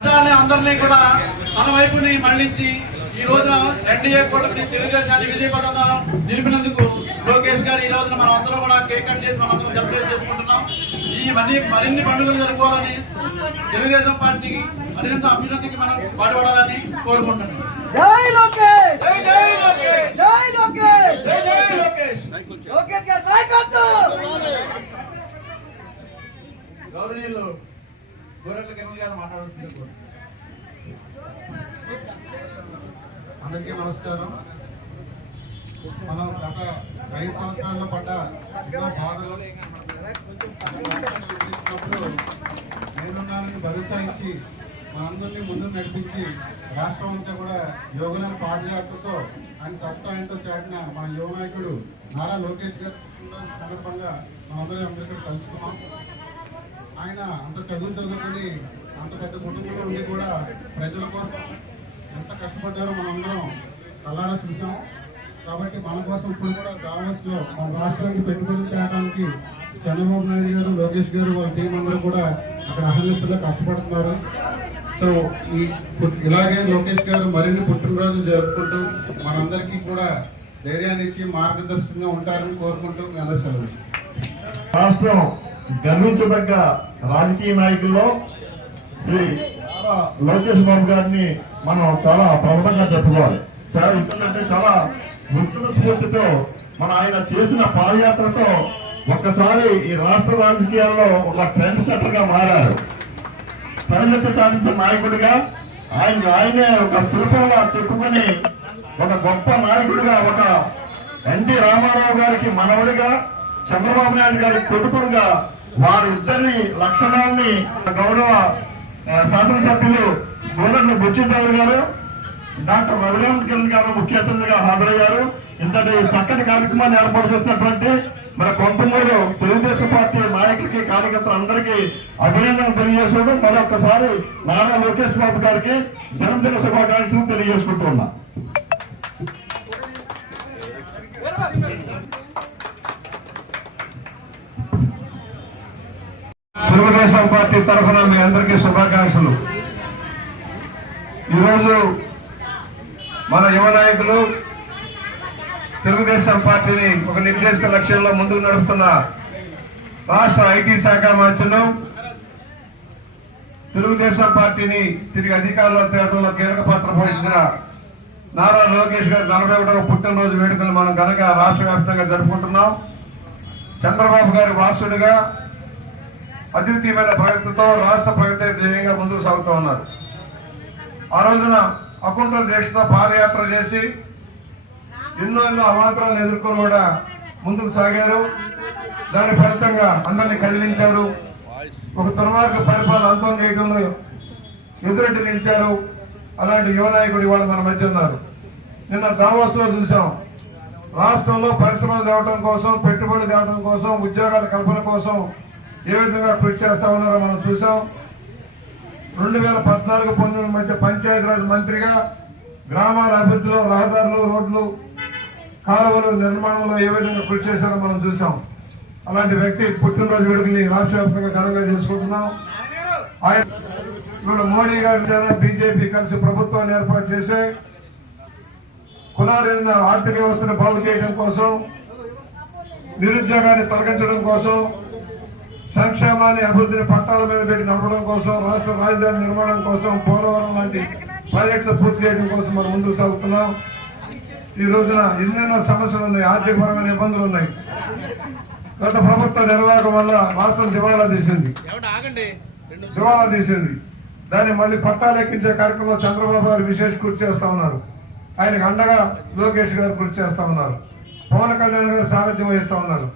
రాష్ట్రాన్ని అందరినీ కూడా తన వైపుని మళ్ళించి ఈ రోజున ఎన్డీఏ కూటమి తెలుగుదేశాన్ని విజయపదంగా నిలిపినందుకు గారు ఈ రోజున మనం అందరం కూడా కేక్ కట్ చేసి మనం అందరం సెలబ్రేట్ చేసుకుంటున్నాం. ఈ మరిన్ని పండుగలు జరుపుకోవాలని తెలుగుదేశం పార్టీకి మరింత అభ్యున్నతికి మనం పాటుపడాలని కోరుకుంటున్నాం. జై లోకేష్! జై జై లోకేష్! జై లోకేష్! జై జై లోకేష్! లోకేష్ గారి నాయకత్వం గౌరవనీయులు గోరెట్ల కెమెల్ గారు మాట్లాడుతున్నారు. అందరికీ నమస్కారం. మనం గత ఐదు సంవత్సరాల్లో పడ్డ బాధలు నేనున్నానని భరోసా ఇచ్చి మనందరినీ ముందుకు నడిపించి రాష్ట్రం అంతా కూడా యోగులను పాదయాత్రతో ఆయన సత్తా ఏంటో చాటిన మన యువ నాయకుడు నారా లోకేష్ గారి సందర్భంగా మనందరం అందరికీ కలుసుకున్నాం. ఆయన అంత చదువు చదువుకుని అంత పెద్ద కుటుంబంలో ఉండి కూడా ప్రజల కోసం ఎంత కష్టపడ్డారో మనందరం కళ్ళారా చూసాం. కాబట్టి మన కోసం ఇప్పుడు కూడా దావోస్లో మన రాష్ట్రానికి పెట్టుబడులు తేడానికి చంద్రబాబు నాయుడు గారు లోకేష్ గారు వాళ్ళ టీం అందరూ కూడా అక్కడ అహర్నిశలో కష్టపడుతున్నారు సో ఈ ఇలాగే లోకేష్ గారు మరిన్ని పుట్టినరోజులు జరుపుకుంటూ మనందరికీ కూడా ధైర్యాన్ని ఇచ్చి మార్గదర్శకంగా ఉంటారని కోరుకుంటూ మీ సెలవు. రాష్ట్రం గర్వించదగ్గ రాజకీయ నాయకుల్లో శ్రీ లోకేష్ బాబు గారిని మనం చాలా ప్రబలంగా చెప్పుకోవాలి. చాలా ఎందుకంటే చాలా విస్తృత స్ఫూర్తితో మన ఆయన చేసిన పాదయాత్రతో ఒక్కసారి ఈ రాష్ట్ర రాజకీయాల్లో ఒక ట్రెండ్ సెటర్గా మారారు. పరిణత సాధించిన నాయకుడిగా ఆయన ఆయనే ఒక శిల్పంగా చెప్పుకొని ఒక గొప్ప నాయకుడిగా ఒక ఎన్టీ రామారావు గారికి మనవడిగా చంద్రబాబు నాయుడు గారి కొడుకుడుగా వారిద్దరి లక్షణాల్ని గౌరవ శాసనసభ్యులు గోదర్ల బుచ్చిదేవర్ గారు డాక్టర్ రఘురామ్ కిరణ్ గారు ముఖ్య అతిథిగా హాజరయ్యారు. ఇంతటి చక్కటి కార్యక్రమాన్ని ఏర్పాటు చేసినటువంటి మన కొంతమూరు తెలుగుదేశం పార్టీ నాయకులకి కార్యకర్తలందరికీ అభినందనలు తెలియజేసుకోవడం మరొకసారి నారా లోకేష్ బాబు గారికి జన్మదిన శుభాకాంక్షలు తెలియజేసుకుంటున్నా తెలుగుదేశం పార్టీ తరఫున మీ అందరికీ శుభాకాంక్షలు. ఈరోజు మన యువ నాయకులు తెలుగుదేశం పార్టీని ఒక నిర్దేశిత లక్ష్యంలో ముందుకు నడుస్తున్న రాష్ట్ర ఐటీ శాఖ మంత్రులు తెలుగుదేశం పార్టీని తిరిగి అధికారంలో తేవడంలో కీలక పాత్ర పోషించిన నారా లోకేష్ గారి నలభై ఒకటవ పుట్టినరోజు వేడుకలు మనం కనుక రాష్ట్ర వ్యాప్తంగా జరుపుకుంటున్నాం. చంద్రబాబు గారి వారసుడిగా అద్వితీయమైన ప్రగతితో రాష్ట్ర ప్రగతి ధ్యేయంగా ముందుకు సాగుతూ ఉన్నారు. ఆ రోజున అకుంఠ దీక్షతో పాదయాత్ర చేసి ఎన్నో ఎన్నో అవాంతరాలను ఎదుర్కొని కూడా ముందుకు సాగారు. దాని ఫలితంగా అందరినీ కదిలించారు. ఒక దుర్మార్గ పరిపాలన అంతం చేయడంలో ఎదురెడ్డి నిలిచారు. అలాంటి యువ నాయకుడు ఇవాళ మన మధ్య ఉన్నారు. నిన్న దావోస్లో చూసాం. రాష్ట్రంలో పరిశ్రమలు తేవడం కోసం పెట్టుబడులు తేవడం కోసం ఉద్యోగాల కల్పన కోసం ఏ విధంగా కృషి చేస్తా ఉన్నారో మనం చూసాం. రెండు వేల పద్నాలుగు పంతొమ్మిది మధ్య పంచాయతీరాజ్ మంత్రిగా గ్రామాల అభివృద్ధిలో రహదారులు రోడ్లు కాలువలు నిర్మాణంలో ఏ విధంగా కృషి చేశారో మనం చూసాం అలాంటి వ్యక్తి పుట్టినరోజు వేడుకని రాష్ట్ర వ్యాప్తంగా ఘనంగా చేసుకుంటున్నాం. ఆయన మోడీ గారి బీజేపీ కలిసి ప్రభుత్వాన్ని ఏర్పాటు చేసే కులాలైన ఆర్థిక వ్యవస్థను బాగు చేయడం కోసం నిరుద్యోగాన్ని తొలగించడం కోసం సంక్షేమాన్ని అభివృద్ధిని పట్టాల మీద పెట్టి నడపడం కోసం రాష్ట్ర రాజధాని నిర్మాణం కోసం పోలవరం లాంటి ప్రాజెక్టులు పూర్తి చేయడం కోసం మనం ముందుకు సాగుతున్నాం. ఈ రోజున ఎన్నెన్నో సమస్యలు ఉన్నాయి ఆర్థికపరమైన ఇబ్బందులు ఉన్నాయి. గత ప్రభుత్వ నిర్వాహకం వల్ల రాష్ట్రం దివాళా తీసింది. దివాళా తీసింది. దాన్ని మళ్ళీ పట్టాలు ఎక్కించే కార్యక్రమంలో చంద్రబాబు గారు విశేష కృషి చేస్తా ఉన్నారు. ఆయనకు అండగా లోకేష్ గారు కృషి చేస్తా ఉన్నారు. పవన్ కళ్యాణ్ గారు సారథ్యం వహిస్తా ఉన్నారు.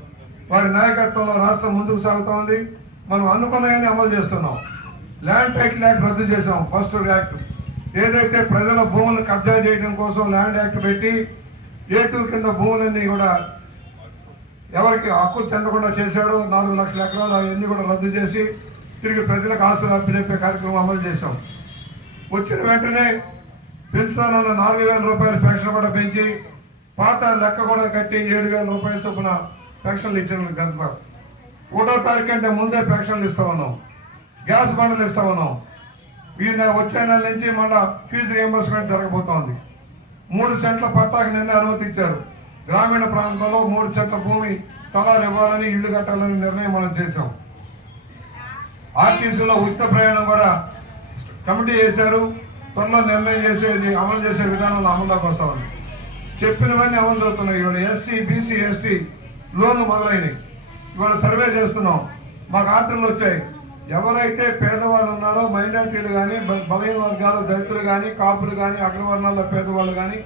వారి నాయకత్వంలో రాష్ట్రం ముందుకు సాగుతోంది. మనం అనుకున్నాయని అమలు చేస్తున్నాం. ల్యాండ్ టైటిల్ యాక్ట్ రద్దు చేసాం ఫస్ట్ యాక్ట్ ఏదైతే ప్రజల భూములను కబ్జా చేయడం కోసం ల్యాండ్ యాక్ట్ పెట్టి ఏ టూ కింద భూములన్నీ కూడా ఎవరికి హక్కు చెందకుండా చేశాడో నాలుగు లక్షల ఎకరాలు అవన్నీ కూడా రద్దు చేసి తిరిగి ప్రజలకు ఆస్తులు అప్పచెప్పే కార్యక్రమం అమలు చేశాం. వచ్చిన వెంటనే పెంచుతానన్న నాలుగు వేల రూపాయల పెన్షన్ కూడా పెంచి పాత లెక్క కూడా కట్టి ఏడు వేల రూపాయల చొప్పున పెన్షన్లు ఇచ్చిన ఘనత ఒకటో తారీఖు కంటే ముందే పెన్షన్లు ఇస్తా ఉన్నాం. గ్యాస్ బండలు ఇస్తా ఉన్నాం. ఈ వచ్చే నెల నుంచి మళ్ళా ఫీజు రియంబర్స్మెంట్ జరగబోతోంది. మూడు సెంట్ల పట్టాకు నిన్న అనుమతించారు గ్రామీణ ప్రాంతంలో మూడు సెంట్ల భూమి తలాలు ఇవ్వాలని ఇల్లు కట్టాలని నిర్ణయం మనం చేశాం. ఆర్టీసీలో ఉచిత ప్రయాణం కూడా కమిటీ చేశారు. త్వరలో నిర్ణయం చేసేది అమలు చేసే విధానంలో అమలులోకి వస్తామని చెప్పినవన్నీ అమలు జరుగుతున్నాయి. ఇవాళ ఎస్సీ బీసీ ఎస్టీ లోన్లు మొదలైనవి ఇవాళ సర్వే చేస్తున్నాం. మాకు ఆర్డర్లు వచ్చాయి. ఎవరైతే పేదవాళ్ళు ఉన్నారో మైనార్టీలు కానీ బలహీన వర్గాలు దళితులు కానీ కాపులు కానీ అగ్రవర్ణాల పేదవాళ్ళు కానీ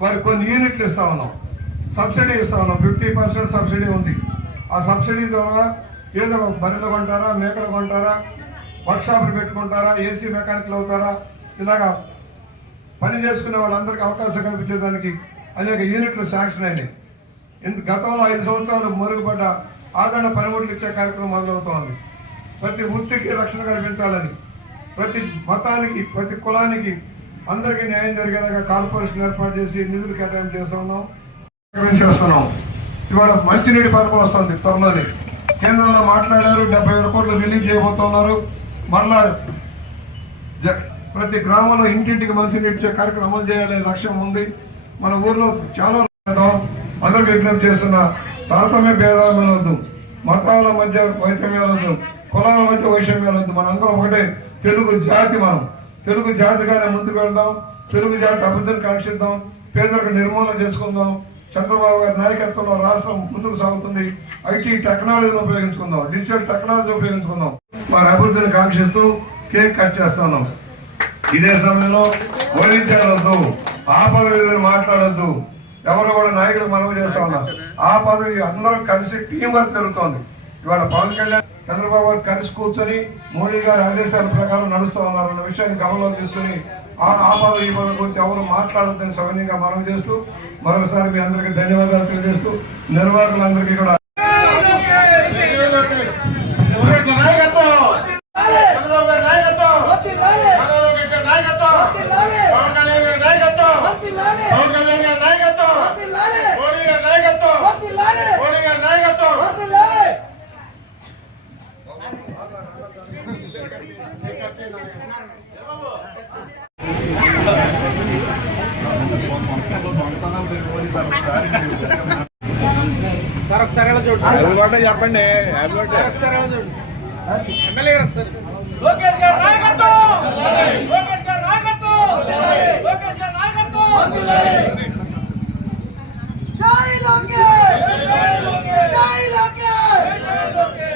వారికి కొన్ని యూనిట్లు ఇస్తా ఉన్నాం. సబ్సిడీ ఇస్తా ఉన్నాం. ఫిఫ్టీ పర్సెంట్ సబ్సిడీ ఉంది. ఆ సబ్సిడీ ద్వారా ఏదో బర్రెలు కొంటారా మేకలు కొంటారా వర్క్షాపులు పెట్టుకుంటారా ఏసీ మెకానిక్లు అవుతారా ఇలాగా పని చేసుకునే వాళ్ళందరికీ అవకాశం కల్పించేదానికి అనేక యూనిట్లు శాంక్షన్ అయినాయి. గతంలో ఐదు సంవత్సరాలు మరుగుపడ్డ ఆదరణ పనిముట్లు ఇచ్చే కార్యక్రమం మొదలవుతోంది. ప్రతి వృత్తికి రక్షణ కల్పించాలని ప్రతి మతానికి ప్రతి కులానికి అందరికీ న్యాయం జరిగేలాగా కార్పొరేషన్ ఏర్పాటు చేసి నిధులు కేటాయింపు చేస్తున్నాం చేస్తున్నాం ఇవాళ మంచినీటి పథకం వస్తుంది త్వరలోనే. కేంద్రంలో మాట్లాడారు డెబ్బై వేల కోట్లు రిలీజ్ చేయబోతున్నారు. మరలా జ- ప్రతి గ్రామంలో ఇంటింటికి మంచినీటి ఇచ్చే కార్యక్రమం అమలు చేయాలనే లక్ష్యం ఉంది. మన ఊర్లో చాలా అందరికి విజ్ఞప్తి చేస్తున్న తారతమ్య భేదాలు వద్దు మతాల మధ్య వైషమ్యాలు వద్దు కులాల మధ్య వైషమ్యాలు వద్దు మనందరం ఒకటే తెలుగు జాతి మనం. తెలుగు జాతిగానే ముందుకు వెళ్దాం తెలుగు జాతి అభివృద్ధిని కాంక్షిద్దాం పేదలకు నిర్మూలన చేసుకుందాం చంద్రబాబు గారి నాయకత్వంలో రాష్ట్రం ముందుకు సాగుతుంది. ఐటీ టెక్నాలజీని ఉపయోగించుకుందాం డిజిటల్ టెక్నాలజీ ఉపయోగించుకుందాం. వారి అభివృద్ధిని కాంక్షిస్తూ కేక్ కట్ చేస్తున్నాం. ఇదే సమయంలో ఓడించవద్దు ఆపద మాట్లాడద్దు మాట్లాడొద్దు. ఎవరు కూడా నాయకులు మనవి చేస్తా ఉన్నారు. ఆ పదవి అందరం కలిసి టీం వర్క్ జరుగుతోంది. ఇవాళ పవన్ కళ్యాణ్ చంద్రబాబు గారు కలిసి కూర్చొని మోడీ గారి ఆదేశాల ప్రకారం నడుస్తూ ఉన్నారు అన్న విషయాన్ని గమనంలో తీసుకుని ఆ ఆ పదవి ఈ పదవి గురించి ఎవరు మాట్లాడొద్దని సవినీయంగా మనవి చేస్తూ మరొకసారి మీ అందరికీ ధన్యవాదాలు తెలియజేస్తూ నిర్వాహకులందరికీ కూడా వద్దు లాలే వద్దు లాలే వద్దు లాలే వద్దు లాలే వద్దు లాలే లోకేష్ గారి నాయకత్వం. లోకేష్ గారి నాయకత్వం. లోకేష్ గారి నాయకత్వం. వద్దు లాలే జై లోకేష్! జై లోకేష్! జై లోకేష్!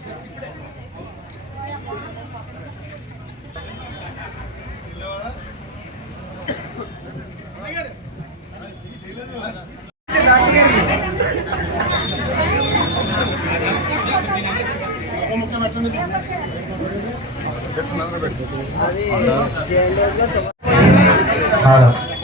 हा.